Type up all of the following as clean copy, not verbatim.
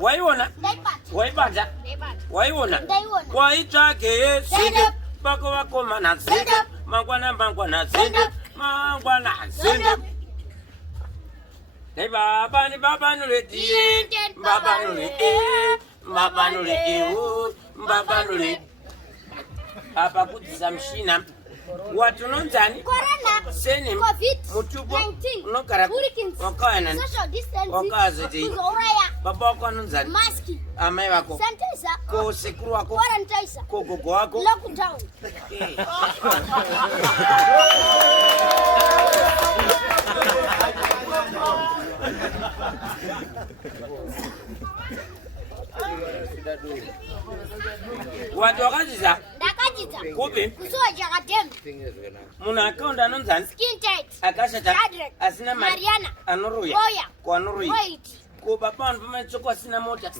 waiona waibata waiona waitsvage zinde vako vakomana zinde mangwana zinde mangwana zinde nebaba ni baba nuletiye baba nule baba nule apa kudzisa mshina watu nonzani seni mutupo unogara wakawana wakazeti baba wako anonzani amai wako ko sekuru wako ko gogo wako watu wakaziza kupi muna account anonzani akashata asina Mariana anoruya kwa anoruya ko bapano pamachoko asina mota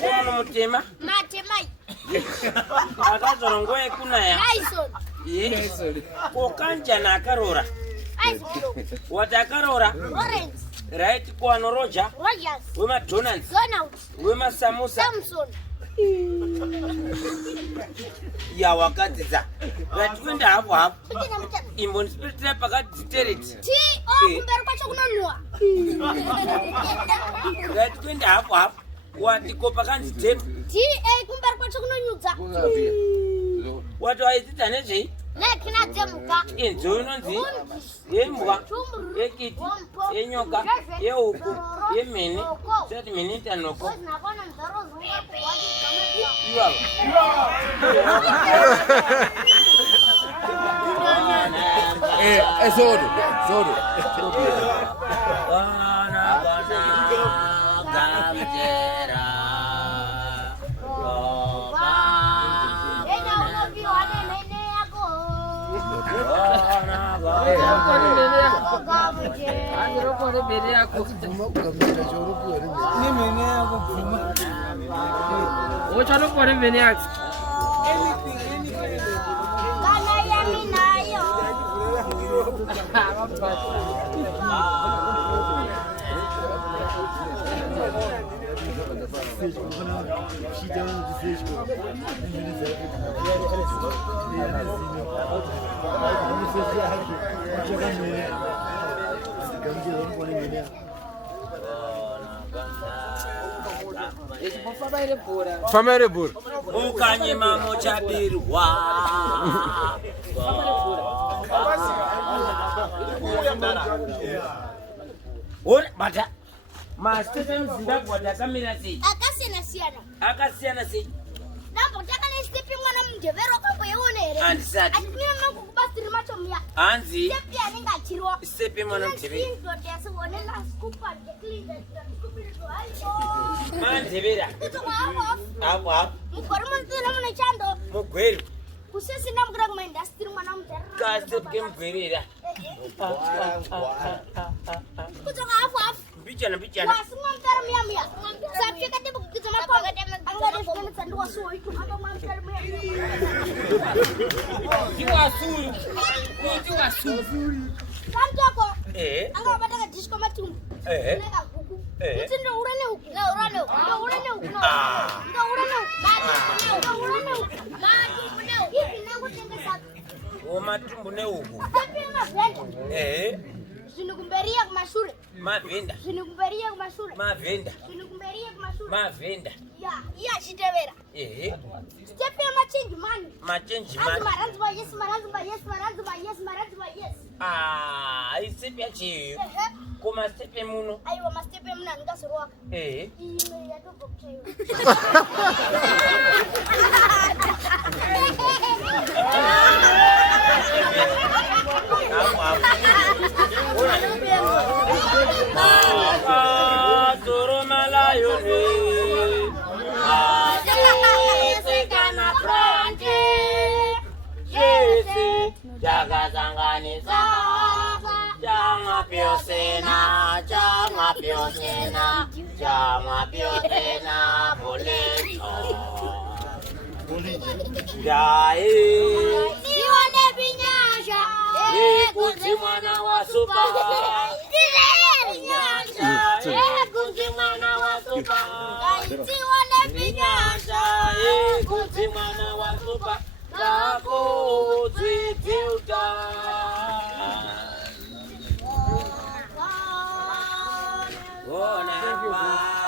kono mutema akazorongoye kunaya ko kanjana akarora watakarora right kwa noroja wema Donalds wema Samusa ya wakati za right kwenda hapo imboni spirit pakati terrorist kumbera kwacho kunonwa right kwenda hapo watiko pakati kumbera kwacho kunonyudza watu waitita nezvei nekina temuka inzo inonzi yembwa yekiti yenyoka yehuku yemene sati minita noko Zodo. Famere bur. Ukanye mamo chabirwa. Ora bata. Master Zimbabwe watakamira sei? Akasiyana sei. Nambo takane step mwana mndevero kambo yeonere. Andisati. Atimira mangu kubastiri macho mya. Anzi. Step yanenga chirwa. Step mwana mndevero. Ndo tese wonela skupa clean skupirito ayo. Mandevera. Hapo. Mukori munzira mune chando. Mugweru. Kusesi namukira kuma industry mwana mndera. Ka step kemgwerera. Kutoka hapo. Bichana. Wasimwa mtara mya. Safika tebu kukizama kwa angade fukene tsanduwa suwo itu amba mwa mtara mya. Tiwasuru. Kantoko. Anga bataka disco matumbu. Neka kuku. Ndo urane huku. Hivi nangu tengesa. O matumbu ne huku. Tapi mavenda. Zvinukumberia kumashure. Mavenda. Zvinukumberia kumashure. Mavenda. Zvinukumberia kumashure. Mavenda. Ya chitevera. Step ya machange money. Machange money. Maranzwa yes. Step ya chiyo. Kuma step muno. Aiwa ma step muno ngasorwa. Ime yatoka kuchayo. Chama piosena boleto. Jae Siwane binyasha kuti mwana wa super.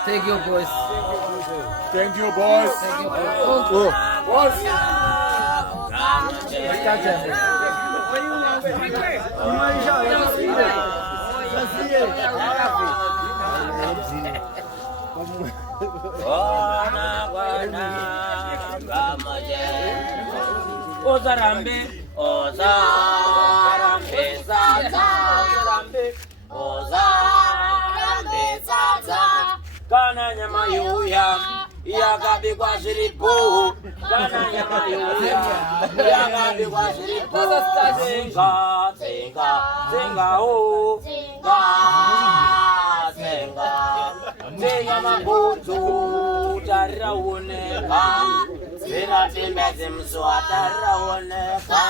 Thank you, boys. Thank you, boys. Oh. Boys. Ozarambe, Ozarambe, Ozarambe, Kana nyama yuya, yagabi kwa shiripu. Kana nyama yuya, yagabi kwa shiripu. Zenga, zenga, zenga ho, zenga, zenga mabutu, tarira uneka. Zira timezi mswa tarira uneka.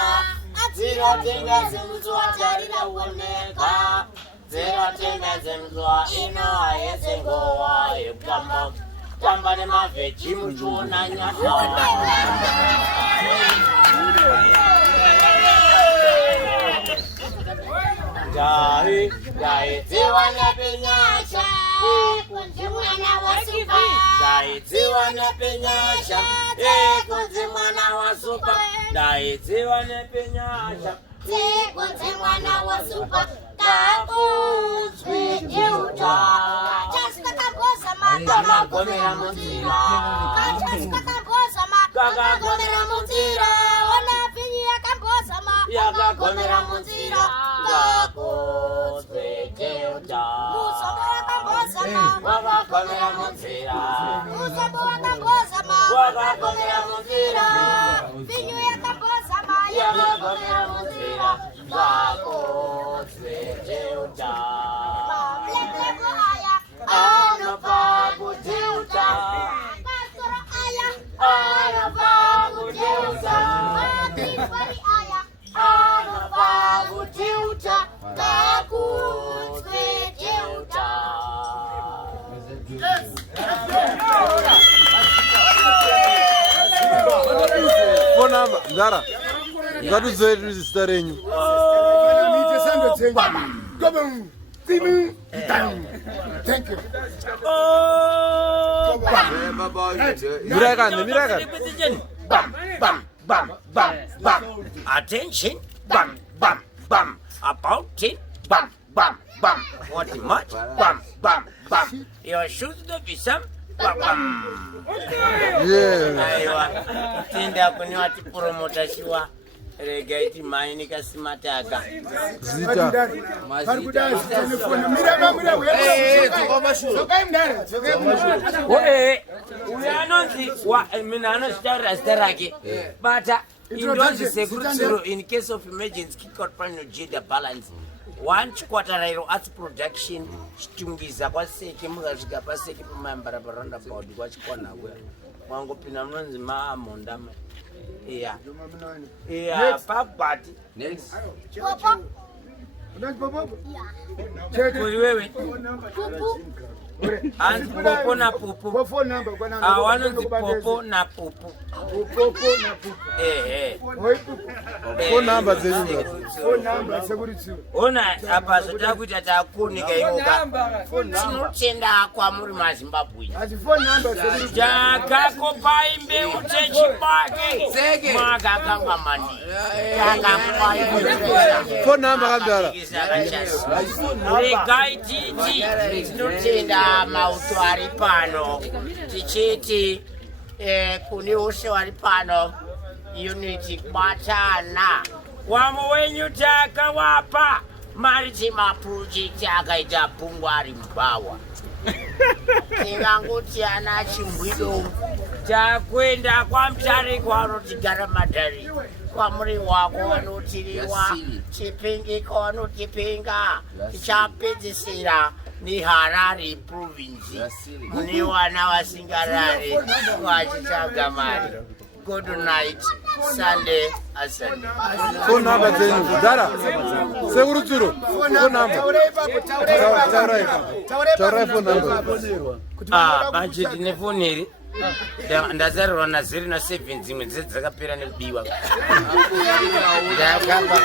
Zira timezi mswa tarira uneka. Zira timezi mswa ino ayesengoa yukamba. Kamba ne maveji mchuna nyasa. Jai, jai, ziwa na pinyasha. Kunzi mwana wa supa. Jai, ziwa na pinyasha. Kunzi mwana wa supa. Jai, ziwa na pinyasha. Kunzi mwana wa supa. Kakuzwi juta. Kachaska kamboza ma. Kakagomera mutira. Kachaska kamboza ma. Kakagomera mutira. Ona vinyi ya kamboza ma. Yakagomera mutira. Kakuzwi juta. Musobo wa kamboza ma. Wakagomera mutira. Musobo wa kamboza ma. Wakagomera mutira. Vinyi ya kamboza ma. Yakagomera mutira. Kakuzwi juta. Mleko aya. Ano pakujuta. Pastor aya. Ano pakujuta. Akifari aya. Ano pakujuta. Kakuzwi juta. Phone number. Zara. Ngadu zoe sister yenyu. Thank you. Mirakan. Bam, bam, bam, bam, bam. Attention. Bam, bam, bam. About it. Bam, bam, bam. What much? Bam, bam, bam. Your shoes don't be some. Bam, bam. Yeah. Aiwa. Tinda kunywa tipuromota shiwa. Regaiti maini kasimataka. Zita. But in case of emergency, kick out panel gender balance. One quarter arts production, Stungiza, what say, Kimurasga, Pasek, member baranda body, watch corner where Wango Pinamons, Ma Mondam. Yeah, pap party. Next. Popo. Wewe. And popo na pupu. Awano di popo na pupu. Phone number zenyu. Ona apa sotakuita takunika yoga. Tinotenda kwa muri maZimbabwe. Jakako paimbe uchechi pake. Makakanga mani. Phone number kamdala. Regaiti tinotenda mauto ari pano. Tichiti kuni use wari pano. Unity batana. Wamo wenyu taka wapa. Maritima project akaita pungwari mbawa. Tinganguti ana chimbwido. Takwenda kwa mtari kwa rotigara madari. Kwa muri wako wanotiriwa. Chipingi kwa wanotipinga. Tichapedzisira ni Harare province. Ni wana wa Singarare. Kwa Chichagamari. Good night, Sunday, Asante. Phone number zenyu. Zara. Seguruturo. Phone number. Taurai phone number. Budget ne phone iri. Ndazarwa na 0 na 7 dzimwe dzakapera nebiwa. Ndakamba.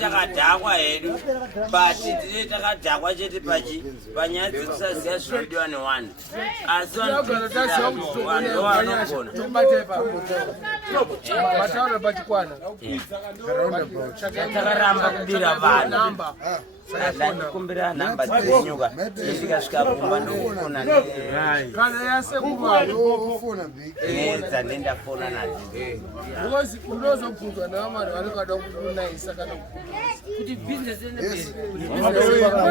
takadhakwa hedu but tine takadhakwa chete panyaya dzekusaziva zvinodiwa newani asi vanhu vanogona takaramba kubira vanhu ndandikumbira nhamba dzenyuka isikasvika kumba ndokufona dzandendafona nadzo unozobvunzwa navamwana vanenge vada kukunaisa kana kuti bhizinesi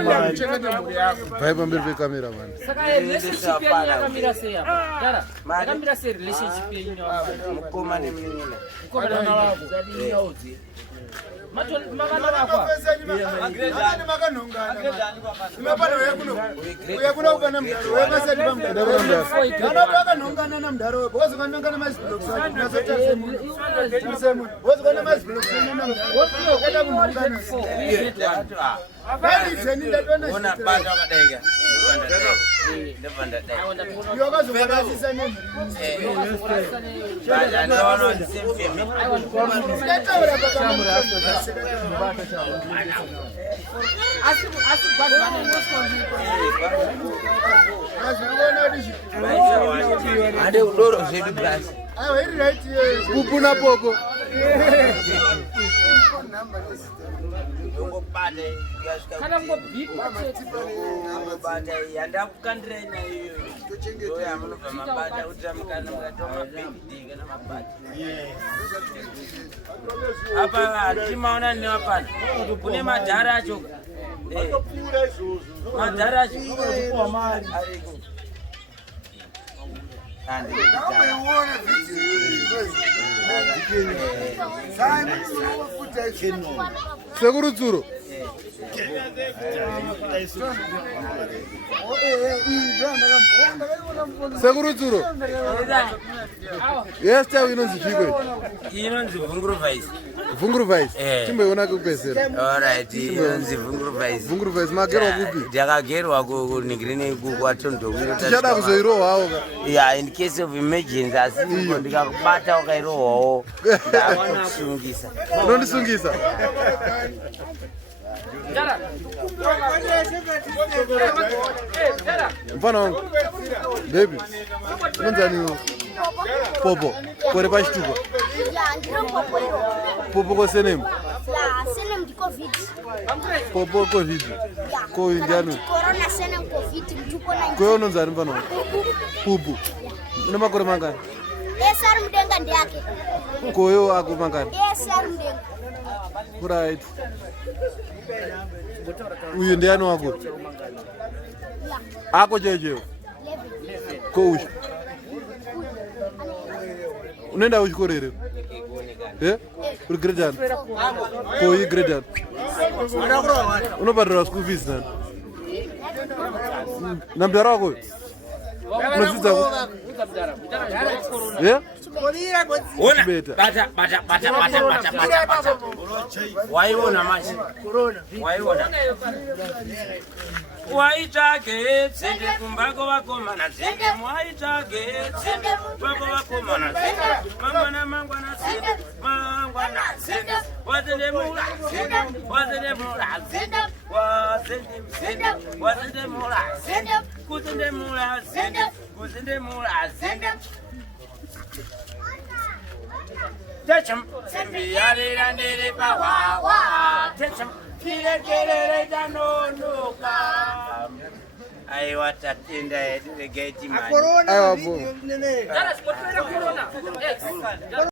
enechengete mhuri yako bvai pamberi pekamera mani saka relationship yenyu yakamira sei apa dara yakamira sei relationship yenyu mukoma nemunin'ina mukomana wako makana vakwa ade udoro zvedu basi kupuna poko kana ngobhibha bata yandakukandirai naiyo ndoyamunobva mabata kuti amukana mukatoa mabhegidhi kana mabata apa atimaona nevapana kune madhara acho madhara acho ariko sekurudzuro sekurudzuro yesitau inonzi chikwe inonzi vhunguruvaisi vhunguruvaisi timboiona kupesera alright inonzi vhunguruvaisi vhunguruvaisi magerwa kupi ndakagerwa kuningirine kwatondokuyo tichada kuzoirohwawo ya in case of emergency asi ndikakubata ukairohwawo ndakusungisa unondisungisa mfana wangu bebi unonzaniwo popo kore pachitupa popo kosenemu popo covid koindianu kweyo unonzani mfana wangu pupu une makore mangani esari mudenga ndiyake koyo ako mangani esari mudenga right uyu ndiani wako ako chechewo kousha unoenda kuchikorere uri gredani koi gredani unobhadhirwa school fees nani namudhara wako unodzidzako waiona machi waiona waitsvage tsende kumbako vakomana tsende mwaitsvage tsende vako vakomana tsende mangwana mangwana tsende mangwana tsende watsendemula tsende watsendemula tsende watsendemula watsendemula tsende kutsendemula tsende kutsendemula tsende Techum, Sembiarira nere pawawa, Techum, Kirekerere danonoka. aiwa tatenda delegate man Aiwa bo. Dara, spotera corona. Yes.